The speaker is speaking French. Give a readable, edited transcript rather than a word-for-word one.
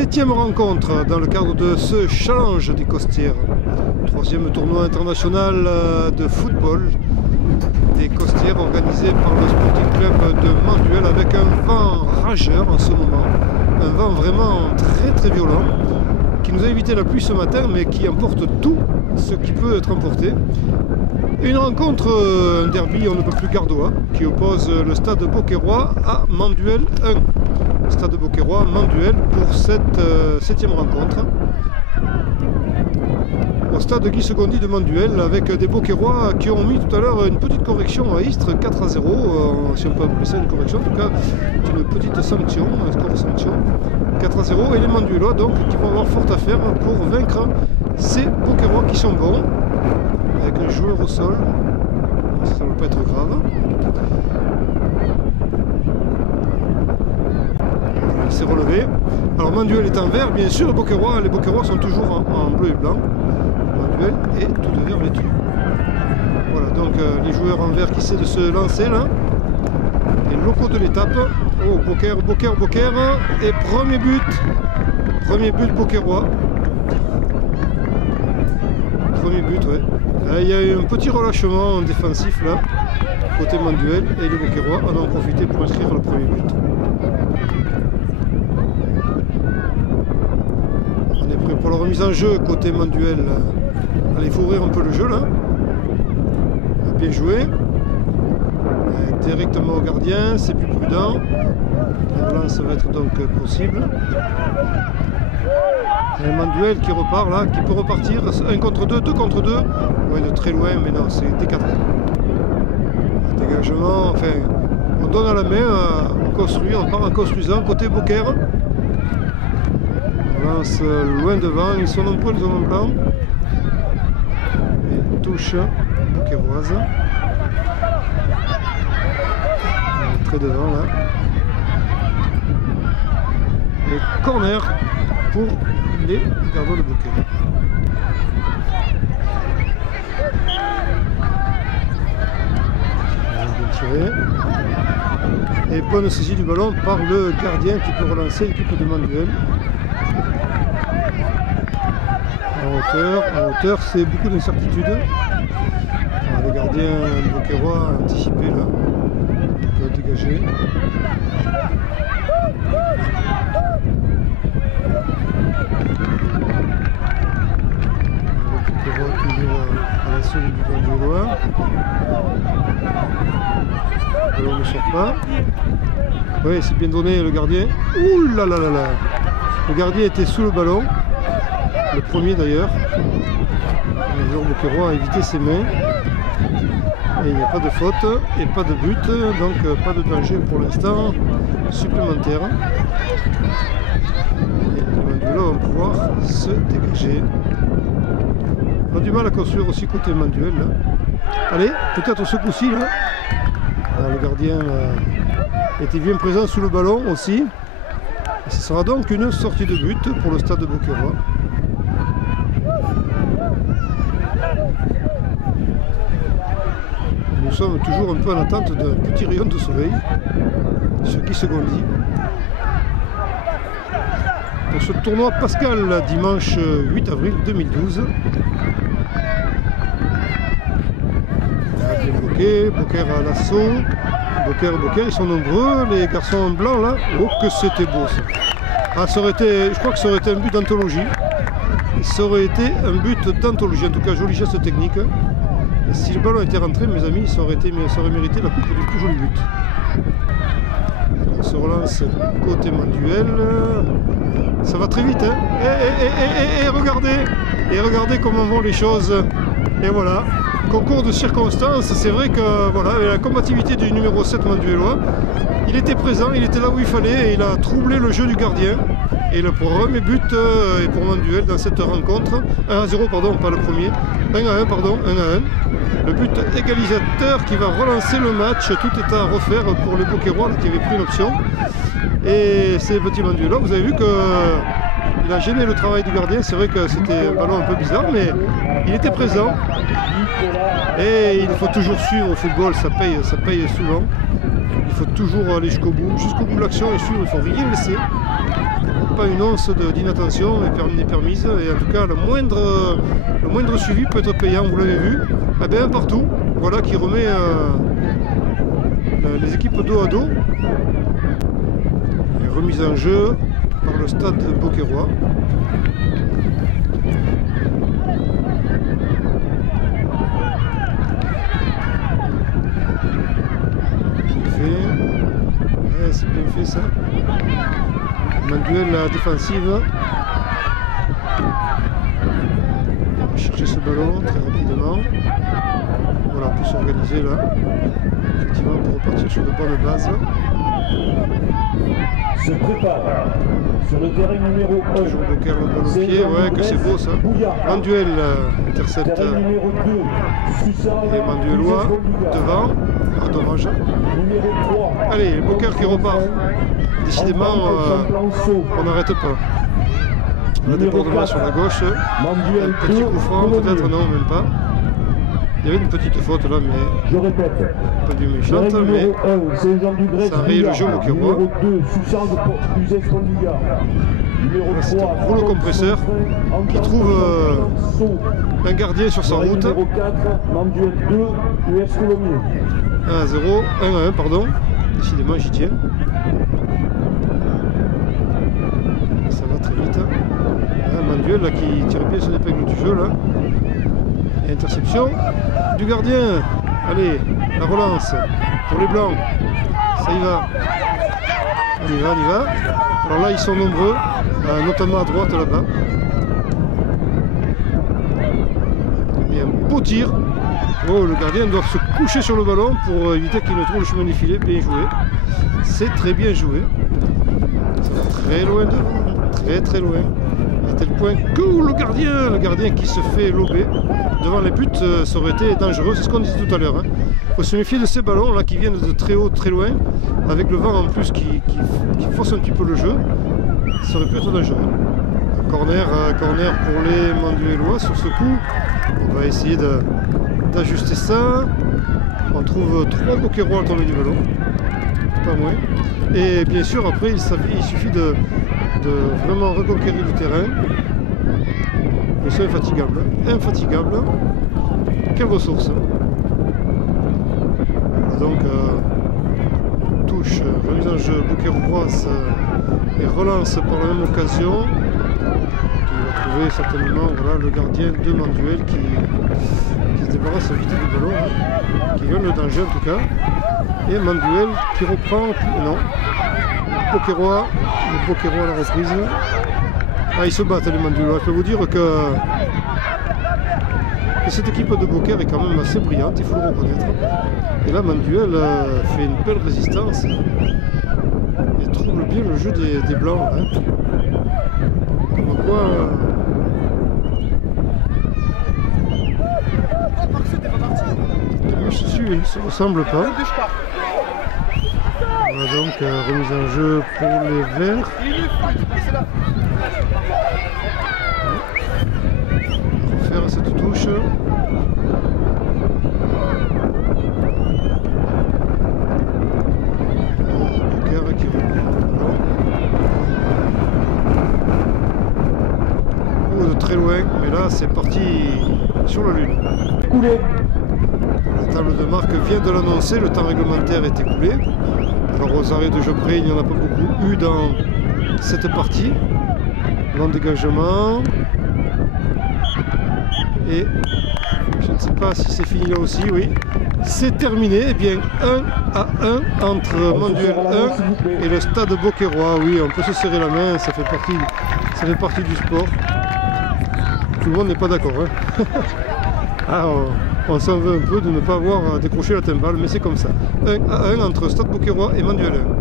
7e rencontre dans le cadre de ce challenge des Costières. 3e tournoi international de football des Costières organisé par le Sporting Club de Manduel avec un vent rageur en ce moment. Un vent vraiment très violent qui nous a évité la pluie ce matin mais qui emporte tout ce qui peut être emporté. Et une rencontre, un derby on ne peut plus gardois qui oppose le stade Beauquerrois à Manduel 1. Stade Beauquerrois, Manduel pour cette 7e rencontre. Au stade Guy Secondy de Manduel avec des Beauquerrois qui ont mis tout à l'heure une petite correction à Istres, 4-0, si on peut appeler ça une correction, en tout cas une petite sanction, un score sanction, 4-0, et les Manduelois donc qui vont avoir fort à faire pour vaincre ces Beauquerrois qui sont bons, avec un joueur au sol, ça ne va pas être grave. Il s'est relevé. Alors Manduel est en vert, bien sûr, les Beauquerrois sont toujours en bleu et blanc. Manduel est tout de vert vêtu. Voilà, donc les joueurs en vert qui essaient de se lancer là. Les locaux de l'étape. Oh, Beauquer, et premier but Beauquerrois. Premier but, ouais. Il y a eu un petit relâchement défensif là, côté Manduel, et les Beauquerrois en ont profité pour inscrire le premier but. On est prêt pour la remise en jeu côté Manduel. Allez, il faut ouvrir un peu le jeu là. Bien joué. Directement au gardien, c'est plus prudent. La relance va être donc possible. Un Manduel qui repart là, qui peut repartir 1 contre 2, 2 contre 2. Ouais, de très loin, mais non, c'est décadré. Dégagement, enfin, on donne à la main, on construit, on part en construisant. Côté Beauquer, on lance loin devant, ils sont nombreux les hommes blancs. Et touche beauquerroise. Très devant là. Et corner pour les gardiens de Beauquer. Bien tiré. Et bonne saisie du ballon par le gardien qui peut relancer l'équipe de Manduel. En hauteur, c'est beaucoup d'incertitudes. Le gardien Beauquerrois a anticipé là. Il peut dégager. Toujours à la seule du Manduelois. Le ballon ne sort pas. Oui, c'est bien donné le gardien. Ouh là là là là. Le gardien était sous le ballon. Le premier d'ailleurs. Le joueur Beauquerrois a évité ses mains. Et il n'y a pas de faute et pas de but, donc pas de danger pour l'instant supplémentaire. Et les Manduelois vont pouvoir se dégager. On a du mal à construire aussi côté Manduel. Là. Allez, peut-être ce coup-ci. Le gardien était bien présent sous le ballon aussi. Et ce sera donc une sortie de but pour le stade de Beauquerrois. Nous sommes toujours un peu en attente d'un petit rayon de soleil sur Guy Secondy. Pour ce tournoi Pascal, dimanche 8 avril 2012. Beauquer à l'assaut. Beauquer, ils sont nombreux, les garçons en blanc là. Oh que c'était beau ça. Ah, ça aurait été, je crois que ça aurait été un but d'anthologie. Ça aurait été un but d'anthologie, en tout cas joli geste technique. Et si le ballon était rentré, mes amis, ça aurait mérité la coupe du plus joli but. On se relance côté Manduel. Ça va très vite, hein. Et regardez comment vont les choses. Et voilà. Concours de circonstances, c'est vrai que voilà, la combativité du numéro 7 Manduelois, il était présent, il était là où il fallait et il a troublé le jeu du gardien. Et le premier but est pour Manduel dans cette rencontre. 1-0, pardon, pas le premier. 1-1, pardon, 1-1. Le but égalisateur qui va relancer le match. Tout est à refaire pour les Beauquerrois qui avaient pris une option. Et ces petits Manduelois, vous avez vu qu'il a gêné le travail du gardien. C'est vrai que c'était un ballon un peu bizarre, mais il était présent. Et il faut toujours suivre au football, ça paye souvent. Il faut toujours aller jusqu'au bout de l'action et suivre, il ne faut rien laisser. pas une once d'inattention n'est permise, et en tout cas le moindre suivi peut être payant, vous l'avez vu. Eh bien, partout, voilà qui remet les équipes dos à dos. Et remise en jeu par le stade Beauquerrois. Ouais, c'est bien fait ça. Manduel défensive. On va chercher ce ballon très rapidement. Voilà, on peut s'organiser là. Effectivement, pour repartir sur de bonnes bases. Se prépare sur le terrain numéro 1. Toujours Beaucaire le ballon au pied, ouais, que c'est beau ça. Manduel intercepte. Et Manduelois devant. Ah, dommage. Allez, Beaucaire qui repart. Décidément, on n'arrête pas. On a des débordement sur la gauche. Un petit coup franc, peut-être, non, même pas. Il y avait une petite faute là, mais je répète, pas du méchante, mais ça raye le jeu Beauquerrois. C'est un rouleau compresseur qui trouve un gardien sur sa route. 1-0, 1-1, pardon. Décidément, j'y tiens. Ça va très vite. Manduel là, qui tire bien son épingle du jeu là. Et interception du gardien. Allez, la relance pour les blancs. Ça y va. On y va, on y va. Alors là, ils sont nombreux, notamment à droite là-bas. Et un beau tir. Oh, le gardien doit se coucher sur le ballon pour éviter qu'il ne trouve le chemin du filet. Bien joué. C'est très bien joué. Ça va très loin devant. Très très loin. À tel point que le gardien qui se fait lober devant les buts, ça aurait été dangereux. C'est ce qu'on disait tout à l'heure. Il faut se méfier de ces ballons là qui viennent de très haut, très loin, avec le vent en plus qui fausse un petit peu le jeu. Ça aurait pu être dangereux. Corner pour les Manduelois sur ce coup. On va essayer d'ajuster ça. On trouve 3 Beauquerrois à tomber du ballon. Pas moins. Et bien sûr, après, il suffit de vraiment reconquérir le terrain. Ils sont infatigables. Infatigables. Quelle ressource. Donc, touche, remise en jeu Beauquerroise et relance par la même occasion. Qui va trouver certainement le gardien de Manduel qui se débarrasse vite du ballon, qui gagne le danger en tout cas. Et Manduel qui reprend. Non. Beauquerrois. Le Beauquerrois à la reprise. Ah, ils se battent les Manduelois. Je peux vous dire que cette équipe de Beaucaire est quand même assez brillante, il faut le reconnaître. Et là, Manduel fait une belle résistance et trouble bien le jeu des Blancs. Comme quoi... Je suis, ça ne ressemble pas. Voilà donc remise en jeu pour les Verts. Faire cette touche. Beaucaire qui reprend. Oh, de très loin, mais là c'est parti sur la lune. La table de marque vient de l'annoncer, le temps réglementaire est écoulé. Alors aux arrêts de jeu près, il n'y en a pas beaucoup eu dans cette partie. Long dégagement. Et je ne sais pas si c'est fini là aussi, oui. C'est terminé, eh bien 1-1 entre Manduel 1 et le stade Beauquerrois. Oui, on peut se serrer la main, ça fait partie du sport. Tout le monde n'est pas d'accord. Ah, on s'en veut un peu de ne pas avoir décroché la timbale, mais c'est comme ça. 1-1 entre stade Beauquerrois et Manduel 1.